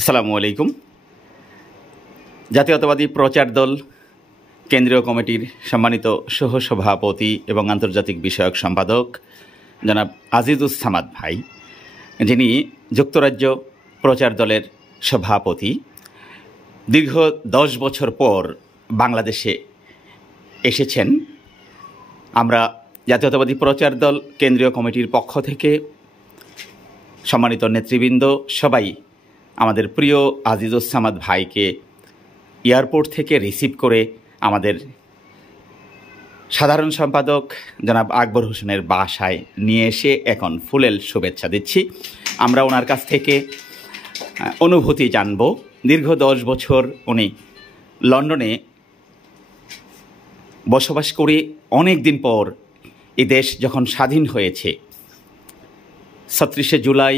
আসসালামু আলাইকুম। জাতীয়তাবাদী প্রচার দল কেন্দ্রীয় কমিটির সম্মানিত সহ-সভাপতি এবং আন্তর্জাতিক বিষয়ক সম্পাদক জনাব আজিজুস সামাদ ভাই, যিনি যুক্তরাজ্য প্রচার দলের সভাপতি, দীর্ঘ 10 বছর পর বাংলাদেশে এসেছেন। আমরা জাতীয়তাবাদী প্রচার দল কেন্দ্রীয় কমিটির পক্ষ থেকে সম্মানিত নেতৃবৃন্দ সবাই আমাদের প্রিয় আজিজুস সামাদ ভাইকে এয়ারপোর্ট থেকে রিসিভ করে আমাদের সাধারণ সম্পাদক জনাব আকবর হোসেনের বাসায় নিয়ে এসে এখন ফুলেল শুভেচ্ছা দিচ্ছি। আমরা ওনার কাছ থেকে অনুভূতি জানব। দীর্ঘ 10 বছর উনি লন্ডনে বসবাস করে অনেক দিন পর এই দেশ যখন স্বাধীন হয়েছে 37 জুলাই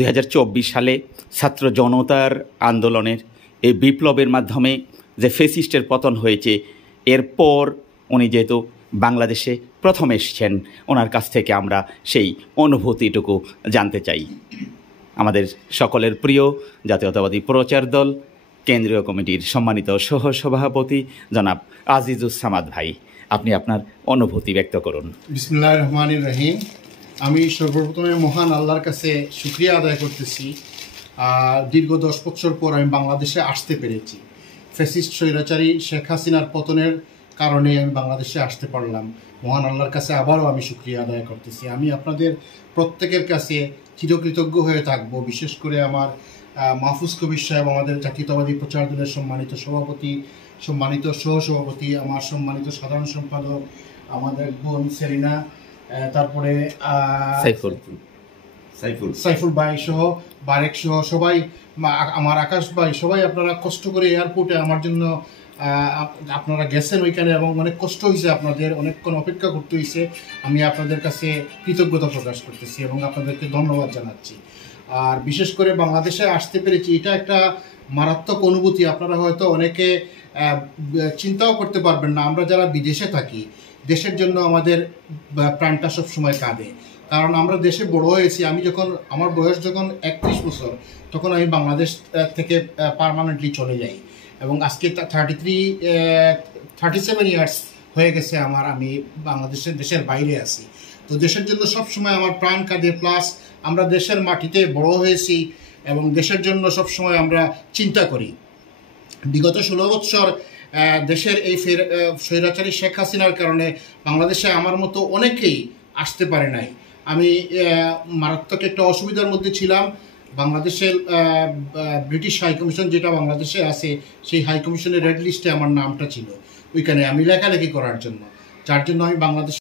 2024 সালে ছাত্র জনতার আন্দোলনের এই বিপ্লবের মাধ্যমে যে ফ্যাসিস্টের পতন হয়েছে, এরপর উনি যেহেতু বাংলাদেশে প্রথম এসেছেন, ওনার কাছ থেকে আমরা সেই অনুভূতিটুকু জানতে চাই। আমাদের সকলের প্রিয় জাতীয়তাবাদী প্রচার দল কেন্দ্রীয় কমিটির সম্মানিত সহ-সভাপতি জনাব আজিজুস সামাদ ভাই, আপনি আপনার অনুভূতি ব্যক্ত করুন। বিসমিল্লাহির রহমানির রহিম। আমি সর্বপ্রথমে মহান আল্লাহর কাছে শুকরিয়া আদায় করতেছি। দীর্ঘ 10 বছর পর আমি বাংলাদেশে আসতে পেরেছি। ফ্যাসিস্ট স্বৈরাচারী শেখ হাসিনার পতনের কারণে আমি বাংলাদেশে আসতে পারলাম। মহান আল্লাহর কাছে আবারও আমি শুকরিয়া আদায় করতেছি। আমি আপনাদের প্রত্যেকের কাছে চিরকৃতজ্ঞ হয়ে থাকব। বিশেষ করে আমার মাহফুজ কবির সাহেব, আমাদের জাতীয়তাবাদী প্রচার দলের সম্মানিত সভাপতি, সম্মানিত সহসভাপতি, আমার সম্মানিত সাধারণ সম্পাদক, আমাদের বোন সেরিনা, তারপরে সাইফুল ভাই সহ, বারেক সহ সবাই, আমার আকাশ ভাই, সবাই আপনারা কষ্ট করে এয়ারপোর্টে আমার জন্য আপনারা গেছেন ওইখানে, এবং অনেক কষ্ট হয়েছে, আপনাদের অনেকক্ষণ অপেক্ষা করতে হয়েছে। আমি আপনাদের কাছে কৃতজ্ঞতা প্রকাশ করতেছি এবং আপনাদেরকে ধন্যবাদ জানাচ্ছি। আর বিশেষ করে বাংলাদেশে আসতে পেরেছি, এটা একটা মারাত্মক অনুভূতি। আপনারা হয়তো অনেকে চিন্তাও করতে পারবেন না। আমরা যারা বিদেশে থাকি, দেশের জন্য আমাদের প্রাণটা সবসময় কাঁদে, কারণ আমরা দেশে বড় হয়েছি। আমি যখন, আমার বয়স যখন 31 বছর, তখন আমি বাংলাদেশ থেকে পার্মানেন্টলি চলে যাই, এবং আজকে 37 ইয়ার্স হয়ে গেছে আমার, আমি দেশের বাইরে আছি। তো দেশের জন্য সবসময় আমার প্রাণ কাঁদে। প্লাস আমরা দেশের মাটিতে বড় হয়েছি এবং দেশের জন্য সবসময় আমরা চিন্তা করি। বিগত 16 বছর দেশের এই স্বৈরাচারী শেখ হাসিনার কারণে বাংলাদেশে আমার মতো অনেকেই আসতে পারে নাই। আমি মারাত্মক একটা অসুবিধার মধ্যে ছিলাম। বাংলাদেশের ব্রিটিশ হাইকমিশন যেটা বাংলাদেশে আছে, সেই হাইকমিশনের রেড লিস্টে আমার নামটা ছিল, ওইখানে আমি লেখালেখি করার জন্য, যার জন্য আমি বাংলাদেশ